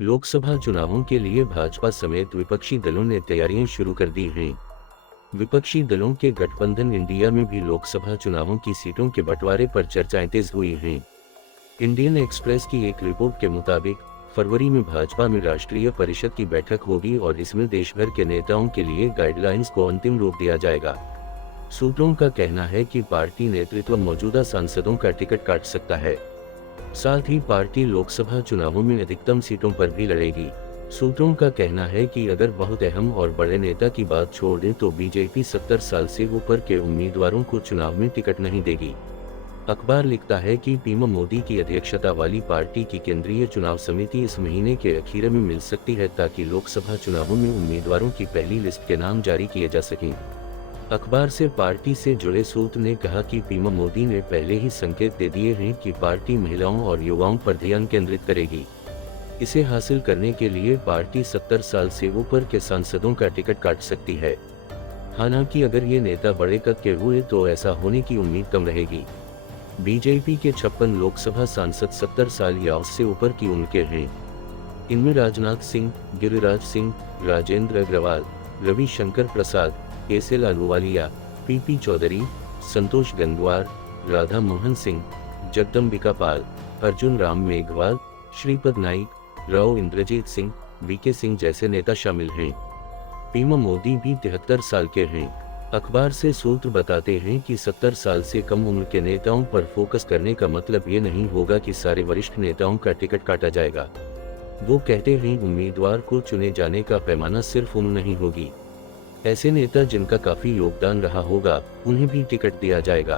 लोकसभा चुनावों के लिए भाजपा समेत विपक्षी दलों ने तैयारियां शुरू कर दी हैं। विपक्षी दलों के गठबंधन इंडिया में भी लोकसभा चुनावों की सीटों के बंटवारे पर चर्चाएं तेज हुई हैं। इंडियन एक्सप्रेस की एक रिपोर्ट के मुताबिक फरवरी में भाजपा में राष्ट्रीय परिषद की बैठक होगी और इसमें देश भर के नेताओं के लिए गाइडलाइंस को अंतिम रूप दिया जाएगा। सूत्रों का कहना है कि पार्टी नेतृत्व मौजूदा सांसदों का टिकट काट सकता है। साथ ही पार्टी लोकसभा चुनावों में अधिकतम सीटों पर भी लड़ेगी। सूत्रों का कहना है कि अगर बहुत अहम और बड़े नेता की बात छोड़ दें तो बीजेपी 70 साल से ऊपर के उम्मीदवारों को चुनाव में टिकट नहीं देगी। अखबार लिखता है कि पीएम मोदी की अध्यक्षता वाली पार्टी की केंद्रीय चुनाव समिति इस महीने के आखिर में मिल सकती है ताकि लोकसभा चुनावों में उम्मीदवारों की पहली लिस्ट के नाम जारी किए जा सकें। अखबार से पार्टी से जुड़े सूत्र ने कहा कि पीएम मोदी ने पहले ही संकेत दे दिए हैं कि पार्टी महिलाओं और युवाओं पर ध्यान केंद्रित करेगी। इसे हासिल करने के लिए पार्टी 70 साल से ऊपर के सांसदों का टिकट काट सकती है। हालांकि अगर ये नेता बड़े कद के हुए तो ऐसा होने की उम्मीद कम रहेगी। बीजेपी के 56 लोकसभा सांसद 70 साल या उससे ऊपर की उम्र के हैं। इनमें राजनाथ सिंह, गिरिराज सिंह, राजेंद्र अग्रवाल, रविशंकर प्रसाद, SL Ahluwalia, PP Chaudhary, Santosh Gangwar, Radha Mohan Singh, Jagdambika Pal, Arjun Ram Meghwal, Shripad Naik, Rao Inderjit Singh, VK Singh जैसे नेता शामिल हैं। पीएम मोदी भी 73 साल के हैं। अखबार से सूत्र बताते हैं कि 70 साल से कम उम्र के नेताओं पर फोकस करने का मतलब ये नहीं होगा कि सारे वरिष्ठ नेताओं का टिकट काटा जाएगा। वो कहते हैं उम्मीदवार को चुने जाने का पैमाना सिर्फ उम्र नहीं होगी। ऐसे नेता जिनका काफी योगदान रहा होगा उन्हें भी टिकट दिया जाएगा।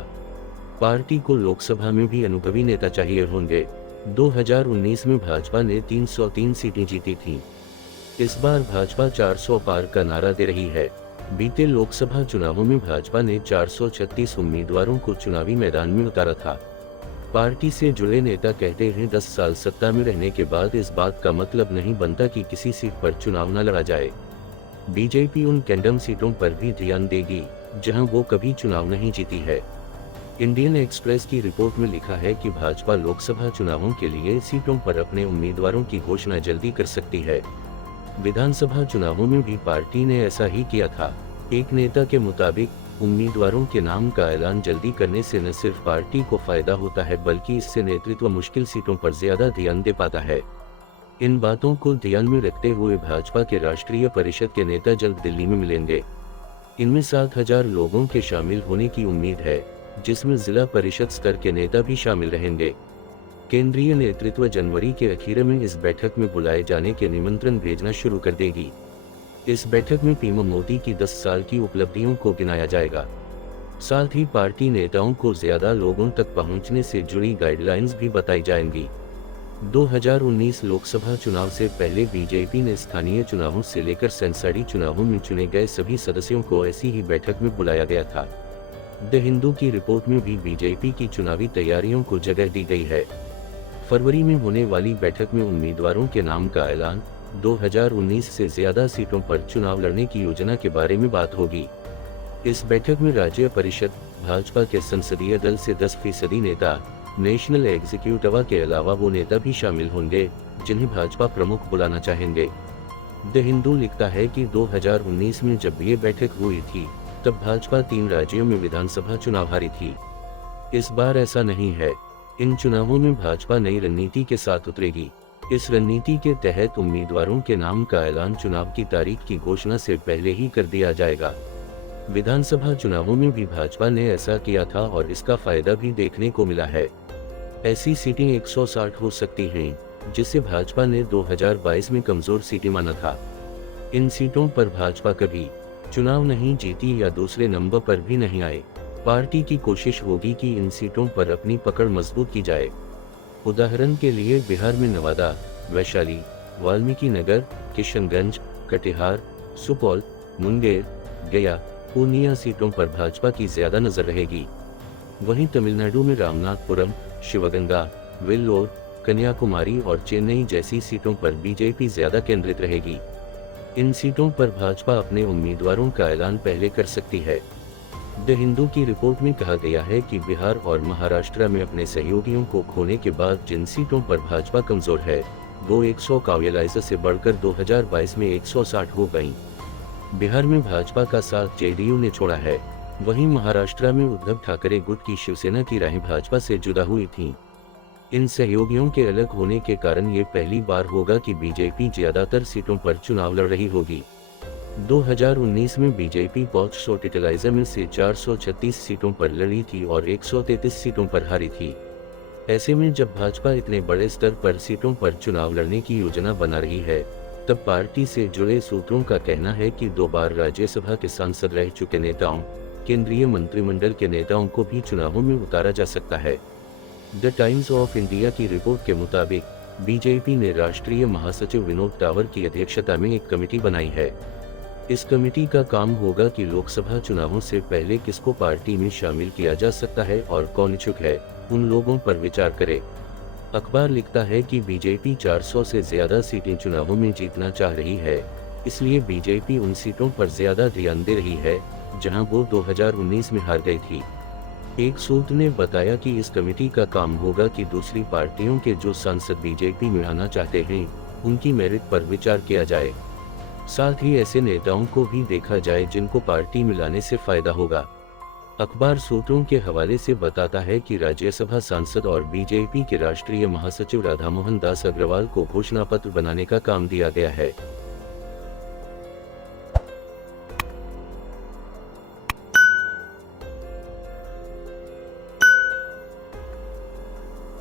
पार्टी को लोकसभा में भी अनुभवी नेता चाहिए होंगे। 2019 में भाजपा ने 303 सीटें जीती थीं। इस बार भाजपा 400 पार का नारा दे रही है। बीते लोकसभा चुनावों में भाजपा ने 436 उम्मीदवारों को चुनावी मैदान में उतारा था। पार्टी से जुड़े नेता कहते हैं 10 साल सत्ता में रहने के बाद इस बात का मतलब नहीं बनता कि किसी सीट पर चुनाव न लड़ा जाए। बीजेपी उन कैंडम सीटों पर भी ध्यान देगी जहां वो कभी चुनाव नहीं जीती है। इंडियन एक्सप्रेस की रिपोर्ट में लिखा है कि भाजपा लोकसभा चुनावों के लिए सीटों पर अपने उम्मीदवारों की घोषणा जल्दी कर सकती है। विधानसभा चुनावों में भी पार्टी ने ऐसा ही किया था। एक नेता के मुताबिक उम्मीदवारों के नाम का ऐलान जल्दी करने से न सिर्फ पार्टी को फायदा होता है बल्कि इससे नेतृत्व मुश्किल सीटों पर ज्यादा ध्यान दे पाता है। इन बातों को ध्यान में रखते हुए भाजपा के राष्ट्रीय परिषद के नेता जल्द दिल्ली में मिलेंगे। इनमें 7000 लोगों के शामिल होने की उम्मीद है, जिसमें जिला परिषद स्तर के नेता भी शामिल रहेंगे। केंद्रीय नेतृत्व जनवरी के आखिर में इस बैठक में बुलाए जाने के निमंत्रण भेजना शुरू कर देगी। इस बैठक में पीएम मोदी की 10 साल की उपलब्धियों को गिनाया जाएगा। साथ ही पार्टी नेताओं को ज्यादा लोगों तक पहुंचने से जुड़ी गाइडलाइंस भी बताई जाएंगी। 2019 लोकसभा चुनाव से पहले बीजेपी ने स्थानीय चुनावों से लेकर संसदीय चुनावों में चुने गए सभी सदस्यों को ऐसी ही बैठक में बुलाया गया था। द हिंदू की रिपोर्ट में भी बीजेपी की चुनावी तैयारियों को जगह दी गई है। फरवरी में होने वाली बैठक में उम्मीदवारों के नाम का ऐलान, 2019 से ज्यादा सीटों पर चुनाव लड़ने की योजना के बारे में बात होगी। इस बैठक में राज्य परिषद, भाजपा के संसदीय दल से 10% नेता, नेशनल एग्जीक्यूटिव के अलावा वो नेता भी शामिल होंगे जिन्हें भाजपा प्रमुख बुलाना चाहेंगे। द हिंदू लिखता है कि 2019 में जब ये बैठक हुई थी तब भाजपा 3 राज्यों में विधानसभा चुनाव हारी थी। इस बार ऐसा नहीं है। इन चुनावों में भाजपा नई रणनीति के साथ उतरेगी। इस रणनीति के तहत उम्मीदवारों के नाम का ऐलान चुनाव की तारीख की घोषणा से पहले ही कर दिया जाएगा। विधानसभा चुनावों में भी भाजपा ने ऐसा किया था और इसका फायदा भी देखने को मिला है। ऐसी सीटें 160 हो सकती हैं, जिसे भाजपा ने 2022 में कमजोर सीटें माना था। इन सीटों पर भाजपा कभी चुनाव नहीं जीती या दूसरे नंबर पर भी नहीं आए। पार्टी की कोशिश होगी कि इन सीटों पर अपनी पकड़ मजबूत की जाए। उदाहरण के लिए बिहार में नवादा, वैशाली, वाल्मीकि नगर, किशनगंज, कटिहार, सुपौल, मुंगेर, गया, पूर्णिया सीटों पर भाजपा की ज्यादा नजर रहेगी। वहीं तमिलनाडु में रामनाथपुरम, शिवगंगा, वेल्लोर, कन्याकुमारी और चेन्नई जैसी सीटों पर बीजेपी ज्यादा केंद्रित रहेगी। इन सीटों पर भाजपा अपने उम्मीदवारों का ऐलान पहले कर सकती है। द हिंदू की रिपोर्ट में कहा गया है कि बिहार और महाराष्ट्र में अपने सहयोगियों को खोने के बाद जिन सीटों पर भाजपा कमजोर है, वो 100 काव्यलाइज से बढ़कर 2022 में 160 हो गईं। बिहार में भाजपा का साथ जेडीयू ने छोड़ा है। वहीं महाराष्ट्र में उद्धव ठाकरे गुट की शिवसेना की राहें भाजपा से जुदा हुई थीं। इन सहयोगियों के अलग होने के कारण ये पहली बार होगा कि बीजेपी ज्यादातर सीटों पर चुनाव लड़ रही होगी। 2019 में बीजेपी 500 टिटलाइजर में से 436 सीटों पर लड़ी थी और 133 सीटों पर हारी थी। ऐसे में जब भाजपा इतने बड़े स्तर पर सीटों पर चुनाव लड़ने की योजना बना रही है, तब पार्टी से जुड़े सूत्रों का कहना है कि 2 बार राज्यसभा के सांसद रह चुके नेताओं, केंद्रीय मंत्रिमंडल के नेताओं को भी चुनावों में उतारा जा सकता है। द टाइम्स ऑफ इंडिया की रिपोर्ट के मुताबिक बीजेपी ने राष्ट्रीय महासचिव विनोद टावर की अध्यक्षता में एक कमेटी बनाई है। इस कमेटी का काम होगा कि लोकसभा चुनावों से पहले किसको पार्टी में शामिल किया जा सकता है और कौन इच्छुक है, उन लोगों पर विचार करे। अखबार लिखता है कि बीजेपी 400 से ज्यादा सीटें चुनावों में जीतना चाह रही है, इसलिए बीजेपी उन सीटों पर ज्यादा ध्यान दे रही है जहां वो 2019 में हार गई थी। एक सूत्र ने बताया कि इस कमेटी का काम होगा कि दूसरी पार्टियों के जो सांसद बीजेपी में आना चाहते हैं, उनकी मेरिट पर विचार किया जाए। साथ ही ऐसे नेताओं को भी देखा जाए जिनको पार्टी में लाने से फायदा होगा। अखबार सूत्रों के हवाले से बताता है कि राज्यसभा सांसद और बीजेपी के राष्ट्रीय महासचिव राधामोहन दास अग्रवाल को घोषणा पत्र बनाने का काम दिया गया है।